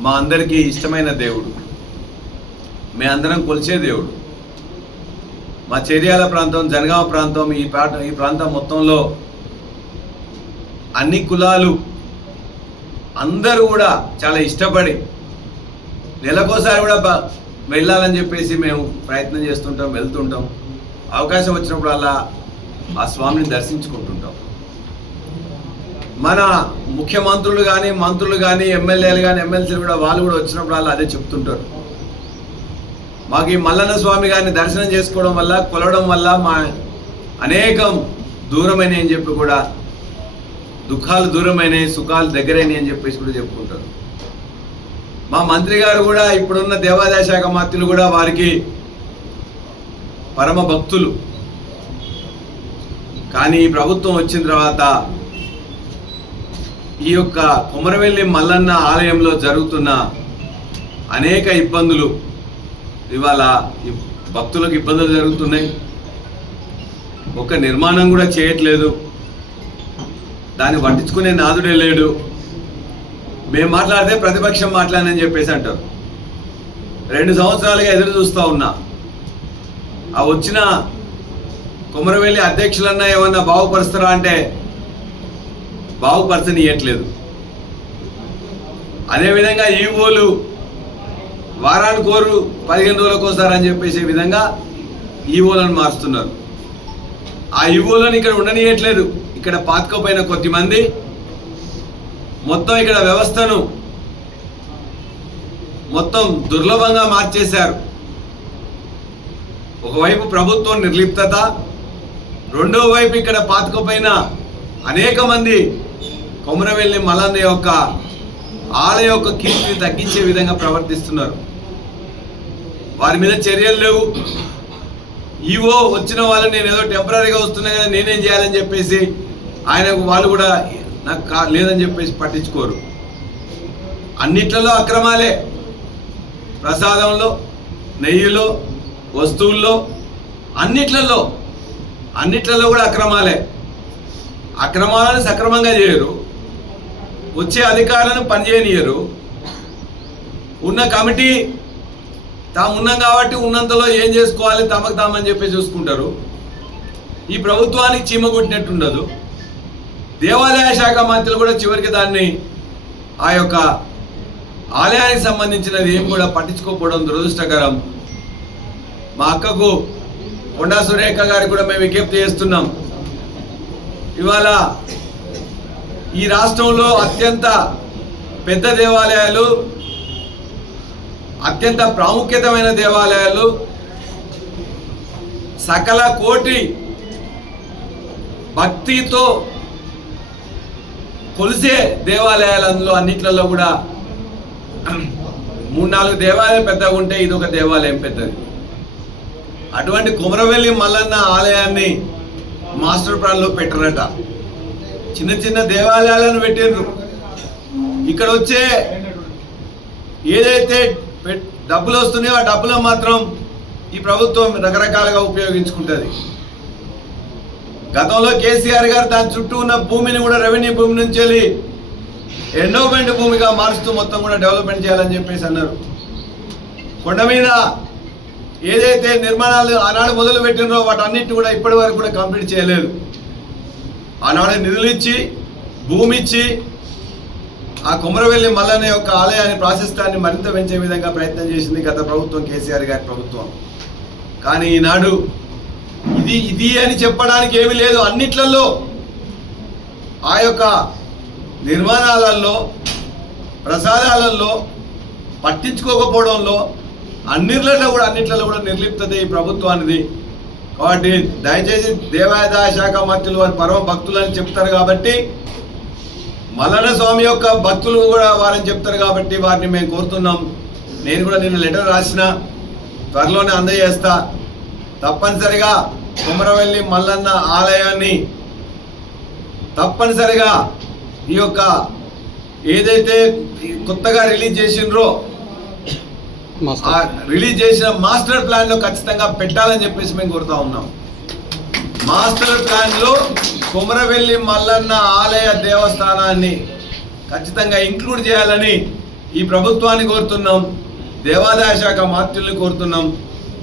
మా అందరికీ ఇష్టమైన దేవుడు. మీ అందరం కొలిచే దేవుడు. మా చెర్యాల ప్రాంతం జనగామ ప్రాంతం ఈ ప్రాంతం ఈ ప్రాంతం మొత్తంలో అన్ని కులాలు అందరూ కూడా చాలా ఇష్టపడి నెలకోసారి కూడా బ- వెళ్ళాలని చెప్పేసి మేము ప్రయత్నం చేస్తుంటాం వెళ్తుంటాం. అవకాశం వచ్చినప్పుడల్లా ఆ స్వామిని దర్శించుకుంటుంటాం. మన ముఖ్యమంత్రులు కానీ మంత్రులు కానీ ఎమ్మెల్యేలు కానీ ఎమ్మెల్సీలు కూడా వాళ్ళు కూడా వచ్చినప్పుడు అలా అదే చెప్తుంటారు. మాకు ఈ మల్లన్న స్వామి గారిని దర్శనం చేసుకోవడం వల్ల కొలవడం వల్ల మా అనేకం దూరమైనవి అని చెప్పి కూడా దుఃఖాలు దూరమైనవి సుఖాలు దగ్గరైనవి అని చెప్పేసి కూడా చెప్పుకుంటారు. మా మంత్రి గారు కూడా ఇప్పుడున్న దేవాదాయ శాఖ మంత్రులు కూడా వారికి పరమ భక్తులు. కానీ ఈ ప్రభుత్వం వచ్చిన తర్వాత ఈ యొక్క కుమరవెల్లి మల్లన్న ఆలయంలో జరుగుతున్న అనేక ఇబ్బందులు. ఇవాళ భక్తులకు ఇబ్బందులు జరుగుతున్నాయి. ఒక నిర్మాణం కూడా చేయట్లేదు. దాన్ని పట్టించుకునే నాదుడే లేడు. మేము మాట్లాడితే ప్రతిపక్షం మాట్లాడని చెప్పేసి అంటారు. రెండు సంవత్సరాలుగా ఎదురు చూస్తూ ఉన్నా. ఆ వచ్చిన కుమరవెల్లి అధ్యక్షులన్నా ఏమన్నా బాగుపరుస్తారా అంటే బాగుపరచనియట్లేదు అదేవిధంగా ఈవోలు వారానికి కోరు పదిహేను రోజులకు ఒకసారి అని చెప్పేసే విధంగా ఈవోలను మారుస్తున్నారు. ఆ ఈవోలను ఇక్కడ ఉండనియట్లేదు. ఇక్కడ పాతుకపోయిన కొద్దిమంది. మొత్తం ఇక్కడ వ్యవస్థను మొత్తం దుర్లభంగా మార్చేశారు. ఒకవైపు ప్రభుత్వం నిర్లిప్తత రెండో వైపు ఇక్కడ పాతకపోయిన అనేక మంది కొమరవెల్లి మల్లన్న యొక్క ఆలయ యొక్క కీర్తిని తగ్గించే విధంగా ప్రవర్తిస్తున్నారు. వారి మీద చర్యలు లేవు. ఈవో వచ్చిన వాళ్ళని నేను ఏదో టెంపరీగా వస్తున్నా కదా నేనేం చేయాలని చెప్పేసి ఆయన వాళ్ళు కూడా నాకు కా లేదని చెప్పేసి పట్టించుకోరు. అన్నిట్లలో అక్రమాలే. ప్రసాదంలో నెయ్యిలో వస్తువుల్లో అన్నిట్లలో అన్నిట్లలో కూడా అక్రమాలే. అక్రమాలను సక్రమంగా చేయరు. వచ్చే అధికారులను పనిచేయనియరు ఉన్న కమిటీ తాము ఉన్నాం కాబట్టి ఉన్నంతలో ఏం చేసుకోవాలి తమకు తామని చెప్పి చూసుకుంటారు. ఈ ప్రభుత్వానికి చీమ కొట్టినట్టు ఉండదు శాఖ మంత్రులు కూడా చివరికి దాన్ని ఆ యొక్క ఆలయానికి సంబంధించినది ఏం కూడా పట్టించుకోకపోవడం దురదృష్టకరం. మా అక్కకు కొండా సురేఖ గారికి కూడా మేము విజ్ఞప్తి చేస్తున్నాం. ఇవాళ ఈ రాష్ట్రంలో అత్యంత పెద్ద దేవాలయాలు అత్యంత ప్రాముఖ్యతమైన దేవాలయాలు సకల కోటి భక్తితో కొలిసే దేవాలయాలలో అన్నిట్లలో కూడా మూడు నాలుగు దేవాలయం పెద్దగా ఉంటే ఇది ఒక దేవాలయం పెద్దది. అటువంటి కుమరవెల్లి మల్లన్న ఆలయాన్ని మాస్టర్ ప్లాన్లో పెట్టరట. చిన్న చిన్న దేవాలయాలను పెట్టిండ్రు ఇక్కడ వచ్చే ఏదైతే డబ్బులు వస్తున్నాయో ఆ డబ్బులో మాత్రం ఈ ప్రభుత్వం రకరకాలుగా ఉపయోగించుకుంటుంది. గతంలో కేసీఆర్ గారు దాని చుట్టూ ఉన్న భూమిని కూడా రెవెన్యూ భూమి నుంచి వెళ్ళి ఎండోమెంట్ భూమిగా మారుస్తూ మొత్తం కూడా డెవలప్మెంట్ చేయాలని చెప్పేసి అన్నారు. కొండ మీద ఏదైతే నిర్మాణాలు ఆనాడు మొదలు పెట్టినో వాటన్నిటిని కూడా ఇప్పటి వరకు కూడా కంప్లీట్ చేయలేదు. ఆనాడే నిధులు ఇచ్చి భూమి ఇచ్చి ఆ కుమరవెల్లి మల్లన్న యొక్క ఆలయాన్ని ప్రాశస్తాన్ని మరింత పెంచే విధంగా ప్రయత్నం చేసింది గత ప్రభుత్వం కేసీఆర్ గారి ప్రభుత్వం. కానీ ఈనాడు ఇది ఇది అని చెప్పడానికి ఏమీ లేదు. అన్నిట్లలో ఆ యొక్క నిర్మాణాలలో ప్రసాదాలలో పట్టించుకోకపోవడంలో అన్నిట్లలో కూడా అన్నిట్లలో కూడా నిర్లిప్తత ఈ ప్రభుత్వానిది. కాబట్టి దయచేసి దేవాదాయ శాఖ మంత్రులు వారి పరమ భక్తులు అని చెప్తారు కాబట్టి మల్లన్న స్వామి యొక్క భక్తులు కూడా వారని చెప్తారు కాబట్టి వారిని మేము కోరుతున్నాం. నేను కూడా నిన్న లెటర్ రాసిన త్వరలోనే అందజేస్తా. తప్పనిసరిగా కుమరవెల్లి మల్లన్న ఆలయాన్ని తప్పనిసరిగా ఈ యొక్క ఏదైతే కొత్తగా రిలీజ్ చేసిండ్రో రిలీజ్ చేసిన మాస్టర్ ప్లాన్లో ఖచ్చితంగా పెట్టాలని చెప్పేసి మేము కోరుతా ఉన్నాం. మాస్టర్ ప్లాన్లో కుమరవెల్లి మల్లన్న ఆలయ దేవస్థానాన్ని ఖచ్చితంగా ఇంక్లూడ్ చేయాలని ఈ ప్రభుత్వాన్ని కోరుతున్నాం. దేవాదాయ శాఖ మంత్రుల్ని కోరుతున్నాం.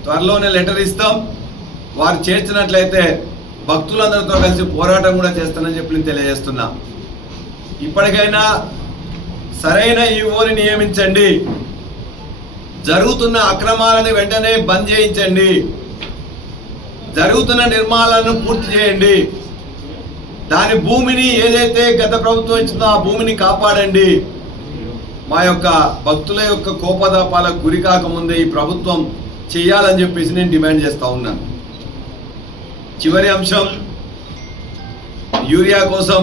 త్వరలోనే లెటర్ ఇస్తాం. వారు చేర్చినట్లయితే భక్తులందరితో కలిసి పోరాటం కూడా చేస్తానని చెప్పి నేను తెలియజేస్తున్నా. ఇప్పటికైనా సరైన ఈవోని నియమించండి. జరుగుతున్న అక్రమాలను వెంటనే బంద్ చేయించండి. జరుగుతున్న నిర్మాణాలను పూర్తి చేయండి. దాని భూమిని ఏదైతే గత ప్రభుత్వం ఇచ్చిందో ఆ భూమిని కాపాడండి. మా యొక్క భక్తుల యొక్క కోపదాపాలకు గురి కాకముందే ఈ ప్రభుత్వం చేయాలని చెప్పేసి నేను డిమాండ్ చేస్తా ఉన్నాను చివరి అంశం యూరియా కోసం